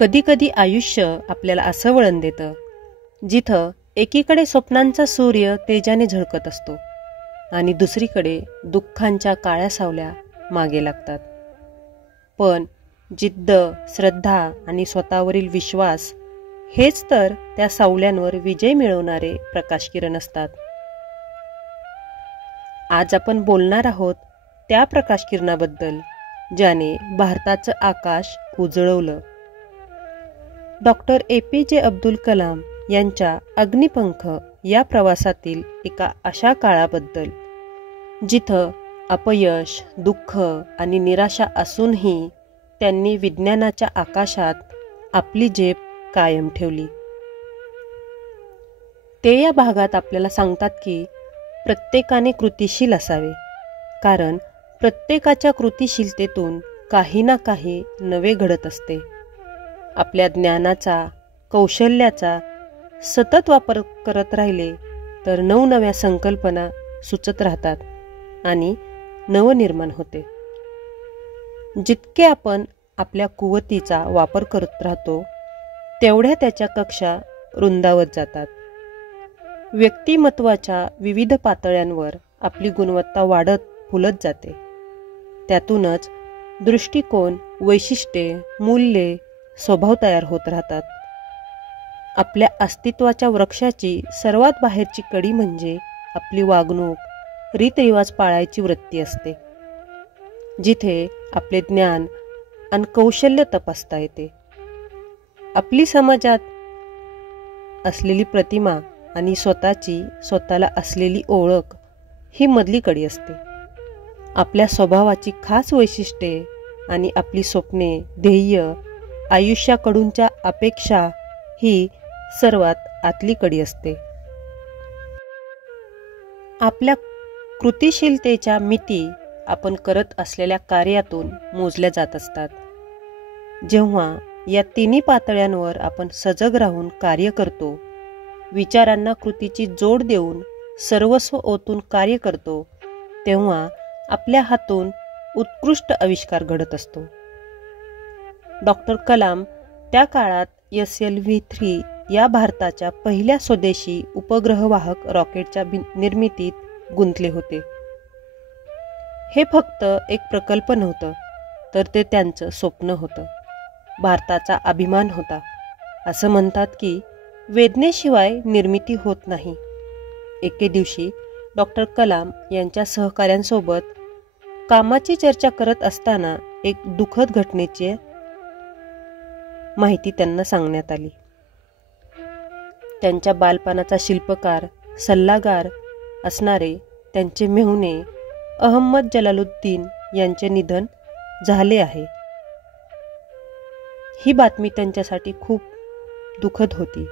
कधीकधी आयुष्य आपल्याला असं वळण देतं जिथं एकीकडे स्वप्नांचा सूर्य तेजाने झळकत असतो आणि दुसरीकडे दुःखांच्या काळ्या सावल्या मागे लागतात. पण जिद्द, श्रद्धा आणि स्वतःवरील विश्वास हेच तर त्या सावल्यांवर विजय मिळवणारे प्रकाशकिरण असतात. आज आपण बोलणार आहोत त्या प्रकाशकिरणाबद्दल ज्याने भारताचं आकाश उजळवलं. डॉक्टर APJ अब्दुल कलाम यांच्या अग्निपंख या प्रवासातील एका अशा काळाबद्दल जिथं अपयश, दुःख आणि निराशा असूनही त्यांनी विज्ञानाच्या आकाशात आपली झेप कायम ठेवली. ते या भागात आपल्याला सांगतात की प्रत्येकाने कृतिशील असावे, कारण प्रत्येकाच्या कृतिशीलतेतून काही ना काही नवे घडत असते. आपल्या ज्ञानाचा, कौशल्याचा सतत वापर करत राहिले तर नवनव्या संकल्पना सुचत राहतात आणि नवनिर्माण होते. जितके आपण आपल्या कुवतीचा वापर करत राहतो तेवढ्या त्याच्या कक्षा रुंदावत जातात. व्यक्तिमत्वाच्या विविध पातळ्यांवर आपली गुणवत्ता वाढत फुलत जाते. त्यातूनच दृष्टिकोन, वैशिष्ट्ये, मूल्ये, स्वभाव तयार होत राहतात. आपल्या अस्तित्वाच्या वृक्षाची सर्वात बाहेरची कडी म्हणजे आपली वागणूक, रीतरिवाज पाळायची वृत्ती असते, जिथे आपले ज्ञान आणि कौशल्य तपासता येते. आपली समाजात असलेली प्रतिमा आणि स्वतःला असलेली ओळख ही मधली कडी असते. आपल्या स्वभावाची खास वैशिष्ट्ये आणि आपली स्वप्ने, ध्येय, आयुष्याकडूनच्या अपेक्षा ही सर्वात आतली कडी असते. आपल्या कृतिशीलतेच्या मिती आपण करत असलेल्या कार्यातून मोजल्या जात असतात. जेव्हा या तिन्ही पातळ्यांवर आपण सजग राहून कार्य करतो, विचारांना कृतीची जोड देऊन सर्वस्व ओतून कार्य करतो, तेव्हा आपल्या हातून उत्कृष्ट आविष्कार घडत असतो. डॉक्टर कलाम त्या काळात SLV-3 या भारताच्या पहिल्या स्वदेशी उपग्रहवाहक रॉकेटच्या निर्मितीत गुंतले होते. हे फक्त एक प्रकल्प नव्हतं, तर ते त्यांचं स्वप्न होतं, भारताचा अभिमान होता. असं म्हणतात की वेदनेशिवाय निर्मिती होत नाही. एके दिवशी डॉक्टर कलाम यांच्या सहकाऱ्यांसोबत कामाची चर्चा करत असताना एक दुःखद घटनेची माहिती त्यांना सांगण्यात आली. त्यांच्या बालपणाचा शिल्पकार, सल्लागार असणारे त्यांचे मेहुणे अहमद जलालुद्दीन यांचे निधन झाले आहे. ही बातमी त्यांच्यासाठी खूप दुःखद होती.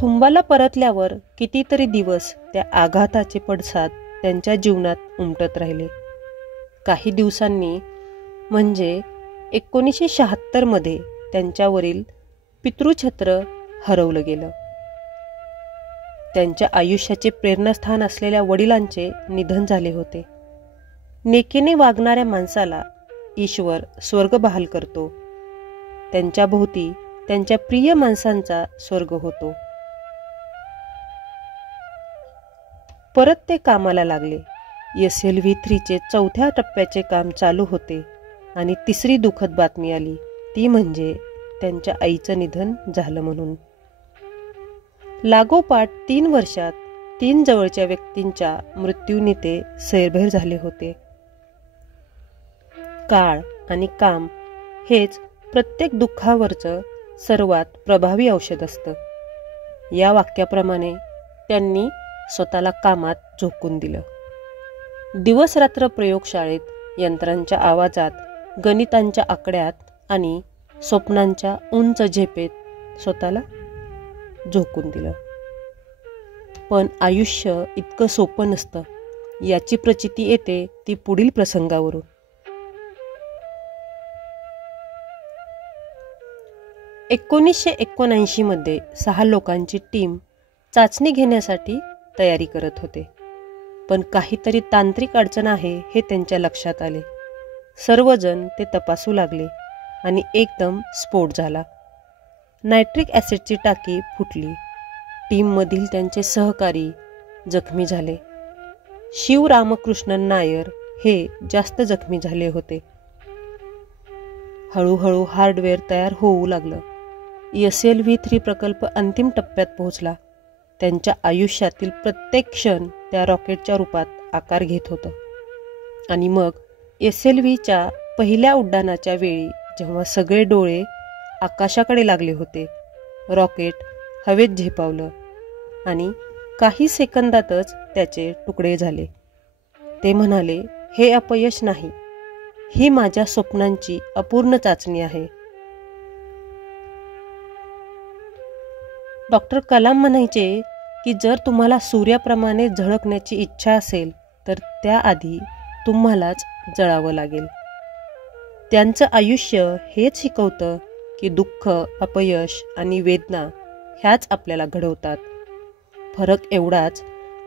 तुंबाला परतल्यावर कितीतरी दिवस त्या आघाताचे पडसाद त्यांच्या जीवनात उमटत राहिले. काही दिवसांनी म्हणजे 1976 मध्ये त्यांच्यावरील पितृछत्र हरवलं गेलं. त्यांच्या आयुष्याचे प्रेरणास्थान असलेल्या वडिलांचे निधन झाले होते. नेकीने वागणाऱ्या माणसाला ईश्वर स्वर्ग बहाल करतो. त्यांच्या भोवती त्यांच्या प्रिय माणसांचा स्वर्ग होतो. परत ते कामाला लागले. SLV-3 चौथ्या टप्प्याचे काम चालू होते आणि तिसरी दुःखद बातमी आली, ती म्हणजे त्यांच्या आईचं निधन झालं म्हणून. लागोपाठ 3 वर्षात 3 जवळच्या व्यक्तींच्या मृत्यूने ते सैरभैर झाले होते. काळ आणि काम हेच प्रत्येक दुःखावरचं सर्वात प्रभावी औषध असतं. या वाक्याप्रमाणे त्यांनी स्वतःला कामात झोकून दिलं. दिवसरात्र प्रयोगशाळेत, यंत्रांच्या आवाजात, गणितांच्या आकड्यात आणि स्वप्नांच्या उंच झेपेत स्वतःला झोकून दिलं. पण आयुष्य इतकं सोपं नसतं, याची प्रचिती येते ती पुढील प्रसंगावरून. 1979 मध्ये 6 लोकांची टीम चाचणी घेण्यासाठी तयारी करत होते. पण काहीतरी तांत्रिक अडचण आहे हे त्यांच्या लक्षात आले. सर्वजण ते तपासू लागले आणि एकदम स्फोट झाला. नायट्रिक ॲसिडची टाकी फुटली. टीममधील त्यांचे सहकारी जखमी झाले. शिवरामकृष्णन नायर हे जास्त जखमी झाले होते. हळूहळू हार्डवेअर तयार होऊ लागलं. SLV-3 प्रकल्प अंतिम टप्प्यात पोहोचला. त्यांच्या आयुष्यातील प्रत्येक क्षण त्या रॉकेटच्या रूपात आकार घेत होतं. आणि मग SLVच्या पहिल्या उड्डाणाच्या वेळी जेव्हा सगळे डोळे आकाशाकडे लागले होते, रॉकेट हवेत झेपावलं आणि काही सेकंदातच त्याचे तुकडे झाले. ते म्हणाले, हे अपयश नाही, ही माझ्या स्वप्नांची अपूर्ण चाचणी आहे. डॉक्टर कलाम म्हणायचे की जर तुम्हाला सूर्याप्रमाणे झळकण्याची इच्छा असेल तर त्याआधी तुम्हालाच जळावं लागेल. त्यांचं आयुष्य हेच शिकवतं की दुःख, अपयश आणि वेदना ह्याच आपल्याला घडवतात. फरक एवढाच,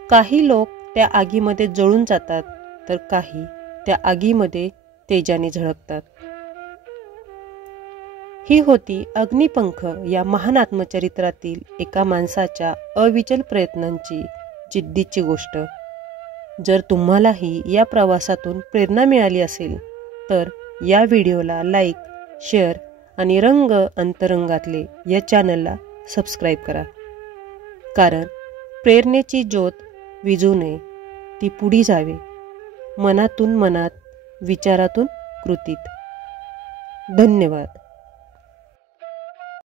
काही लोक त्या आगीमध्ये जळून जातात तर काही त्या आगीमध्ये तेजाने झळकतात. ही होती अग्निपंख या महान आत्मचरित्रातील एका माणसाच्या अविचल प्रयत्नांची जिद्दीची गोष्ट. जर तुम्हालाही या प्रवासातून प्रेरणा मिळाली असेल तर या व्हिडिओला लाईक, शेअर आणि रंग अंतरंगातले या चॅनलला सबस्क्राईब करा. कारण प्रेरणेची ज्योत विझू नये, ती पुढे जावे, मनातून मनात, विचारातून कृतीत. धन्यवाद.